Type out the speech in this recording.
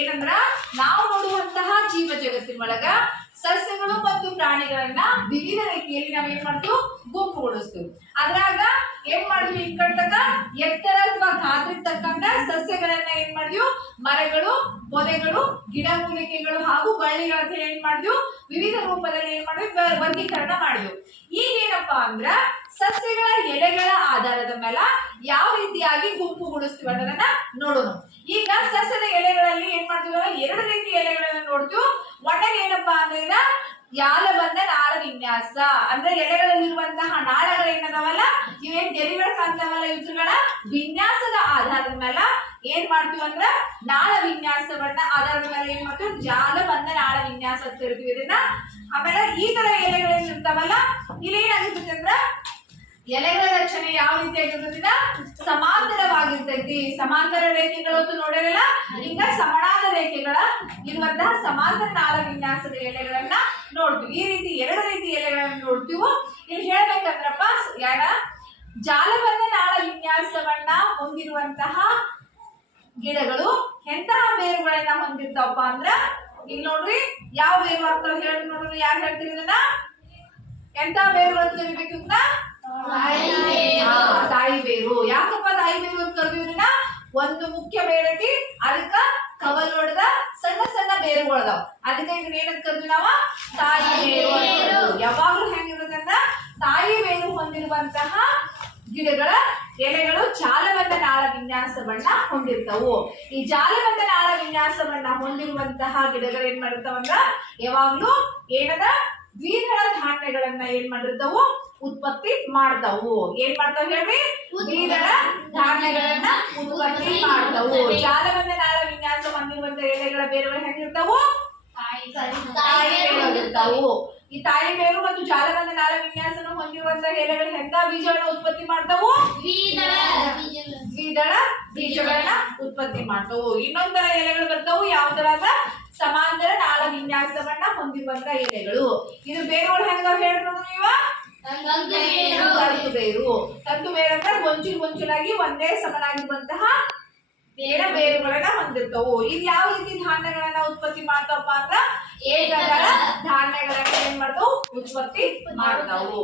ಏನಂದ್ರ ನಾವು ನೋಡುವಂತಹ ಜೀವ ಜಗತ್ತಿನೊಳಗ ಸಸ್ಯಗಳು ಮತ್ತು ಪ್ರಾಣಿಗಳನ್ನ ವಿವಿಧ ರೀತಿಯಲ್ಲಿ ನಾವ್ ಏನ್ ಮಾಡ್ತೀವಿ ಗುಂಪುಗೊಳಿಸ್ತೀವಿ. ಅದ್ರಾಗ ಏನ್ ಮಾಡಿದ್ವಿ ಈ ಕಟ್ಟಕ ಎತ್ತರ ಅಥವಾ ಗಾತ್ರ ತಕ್ಕಂತ ಸಸ್ಯಗಳನ್ನ ಏನ್ ಮಾಡಿದ್ವಿ ಮರಗಳು, ಪೊದೆಗಳು, ಗಿಡಮೂಲಿಕೆಗಳು ಹಾಗೂ ಬಳ್ಳಿಗಳಂತ ಏನ್ ಮಾಡಿದ್ವಿ ವಿವಿಧ ರೂಪದಲ್ಲಿ ಏನ್ ಮಾಡಿದ್ವಿ ವರ್ಗೀಕರಣ ಮಾಡಿದ್ವಿ. ಈಗೇನಪ್ಪಾ ಅಂದ್ರ ಸಸ್ಯಗಳ ಎಲೆಗಳ ಆಧಾರದ ಮೇಲೆ ಯಾವ ರೀತಿಯಾಗಿ ಗುಂಪುಗೊಳಿಸ್ತೀವಿ ಅನ್ನೋದನ್ನ ನೋಡೋಣ. ಈಗ ಸಸ್ಯದ ಎಲೆಗಳಲ್ಲಿ ಏನ್ ಮಾಡ್ತೀವಿ ಎರಡು ರೀತಿ ಎಲೆಗಳನ್ನ ನೋಡ್ತೀವಿ. ಒಟ್ಟಾಗಿ ಏನಪ್ಪಾ ಅಂದ್ರೆ ಯಾಲಬಂಧ ನಾಳ ವಿನ್ಯಾಸ ಅಂದ್ರೆ ಎಲೆಗಳಲ್ಲಿರುವಂತಹ ನಾಳಗಳು ಏನದಾವಲ್ಲ ಇವೇನ್ ಗೆರಿಗಳು ಕಾಣ್ತಾವಲ್ಲ ಇವುಗಳ ವಿನ್ಯಾಸದ ಆಧಾರದ ಮೇಲೆ ಏನ್ ಮಾಡ್ತೀವಿ ಅಂದ್ರ ನಾಳ ವಿನ್ಯಾಸವನ್ನ ಆಧಾರದ ಮೇಲೆ ಏನ್ ಮಾಡ್ತೀವಿ ಜಾಲಬಂಧ ನಾಳ ವಿನ್ಯಾಸ ಅಂತ ಹೇಳ್ತೀವಿ ಇದನ್ನ. ಆಮೇಲೆ ಈ ತರ ಎಲೆಗಳೇನ್ ಇರ್ತಾವಲ್ಲ ಇಲ್ಲಿ ಏನಾಗಿರ್ತೈತಿ ಅಂದ್ರ ಎಲೆಗಳ ರಚನೆ ಯಾವ ರೀತಿಯಾಗಿರ್ತೈತಿ ಸಮಾಂತರವಾಗಿರ್ತೈತಿ. ಸಮಾಂತರ ರೇಖೆಗಳು ಅಂತ ನೋಡಿರಲ್ಲ, ಈಗ ಸಮನಾದ ರೇಖೆಗಳ ಇರುವಂತಹ ಸಮಾಂತರ ನಾಳ ವಿನ್ಯಾಸದ ಎಲೆಗಳನ್ನ ನೋಡ್ತೀವಿ. ಈ ರೀತಿ ಎರಡು ರೀತಿ ಎಲೆಗಳನ್ನ ನೋಡ್ತೀವಿ. ಇಲ್ಲಿ ಹೇಳ್ಬೇಕಂದ್ರಪ್ಪ ಜಾಲಬಂಧ ನಾಳ ವಿನ್ಯಾಸವನ್ನ ಹೊಂದಿರುವಂತಹ ಗಿಡಗಳು ಎಂತಹ ಬೇರುಗಳನ್ನ ಹೊಂದಿರ್ತಾವಪ್ಪ ಅಂದ್ರ ಇಲ್ಲಿ ನೋಡ್ರಿ ಯಾವ ಬೇರು ಆಗ್ತಾವ ಹೇಳಿ ನೋಡ್ರಿ. ಯಾರು ಹೇಳ್ತೀರಿ ಇದನ್ನ? ಎಂತ ಬೇರುಗಳು ಕರಿಬೇಕು ಇದನ್ನ? ತಾಯಿ ಬೇರು. ಯಾಕಪ್ಪ ತಾಯಿ ಬೇರು ಅಂತ ಕರೆದಿದ್ರನ್ನ? ಒಂದು ಮುಖ್ಯ ಬೇರೈತಿ, ಅದಕ್ಕ ಕವಲ್ ಹೊಡೆದ ಸಣ್ಣ ಸಣ್ಣ ಬೇರುಗಳದಾವ, ಅದಕ್ಕೆ ಇದನ್ನ ಏನಂತ ಕರೆದ್ವಿ ನಾವ ತಾಯಿ ಬೇರು. ಯಾವಾಗ್ಲೂ ಹೆಂಗಿರುತ್ತಂದ್ರ ತಾಯಿ ಬೇರು ಹೊಂದಿರುವಂತಹ ಗಿಡಗಳ ಎಲೆಗಳು ಜಾಲಬಂಧ ನಾಳ ವಿನ್ಯಾಸವನ್ನ ಹೊಂದಿರ್ತಾವು. ಈ ಜಾಲಬಂಧ ನಾಳ ವಿನ್ಯಾಸವನ್ನ ಹೊಂದಿರುವಂತಹ ಗಿಡಗಳು ಏನ್ ಮಾಡಿರ್ತಾವಂದ್ರ ಯಾವಾಗ್ಲೂ ಏನದ ದ್ವಿದಳ ಧಾನ್ಯಗಳನ್ನ ಏನ್ ಮಾಡಿರ್ತಾವು ಉತ್ಪತ್ತಿ ಮಾಡ್ತಾವು. ಏನ್ ಮಾಡ್ತಾವ ಹೇಳ್ರಿ? ದ್ವಿದಳ ಧಾನ್ಯಗಳನ್ನ ಉತ್ಪತ್ತಿ ಮಾಡ್ತಾವು. ಜಾಲಬಂಧ ನಾಳ ವಿನ್ಯಾಸ ಹೊಂದಿರುವಂತಹ ಎಲೆಗಳ ಬೇರುಗಳು ಹೆಂಗಿರ್ತಾವು? ತಾಯಿ ಬೇರುಗಳಿರ್ತಾವು. ಈ ತಾಯಿ ಬೇರು ಮತ್ತು ಜಾಲಬಂಧ ನಾಳ ವಿನ್ಯಾಸನ ಹೊಂದಿರುವಂತಹ ಎಲೆಗಳು ಎಂತ ಬೀಜಗಳನ್ನ ಉತ್ಪತ್ತಿ ಮಾಡ್ತಾವು? ದ್ವಿದಳ ಬೀಜಗಳನ್ನ ಉತ್ಪತ್ತಿ ಮಾಡ್ತಾವು. ಇನ್ನೊಂದರ ಎಲೆಗಳು ಬರ್ತಾವು ಯಾವ ತರದ ಸಮಾಂತರ ನಾಳ ವಿನ್ಯಾಸವನ್ನ ಹೊಂದಿರುವಂತಹ ಎಲೆಗಳು. ಇದು ಬೇರುಗಳು ಹೆಂಗ ಹೇಳಿ ನೀವ? ತಂತು ಬೇರು. ತಂತು ಬೇರು ಅಂದ್ರೆ ಗೊಂಚಲಾಗಿ ಒಂದೇ ಸಮನಾಗಿರುವಂತಹ ಬೇರುಗಳನ್ನ ಹೊಂದಿರ್ತಾವು. ಇದು ಯಾವ ರೀತಿ ಧಾನ್ಯಗಳನ್ನ ಉತ್ಪತ್ತಿ ಮಾಡ್ತಾವಪ್ಪ ಅಂದ್ರ ಏಕದಳ ಧಾನ್ಯಗಳನ್ನ ಏನ್ ಮಾಡ್ತಾವು ಉತ್ಪತ್ತಿ ಮಾಡ್ತಾವು.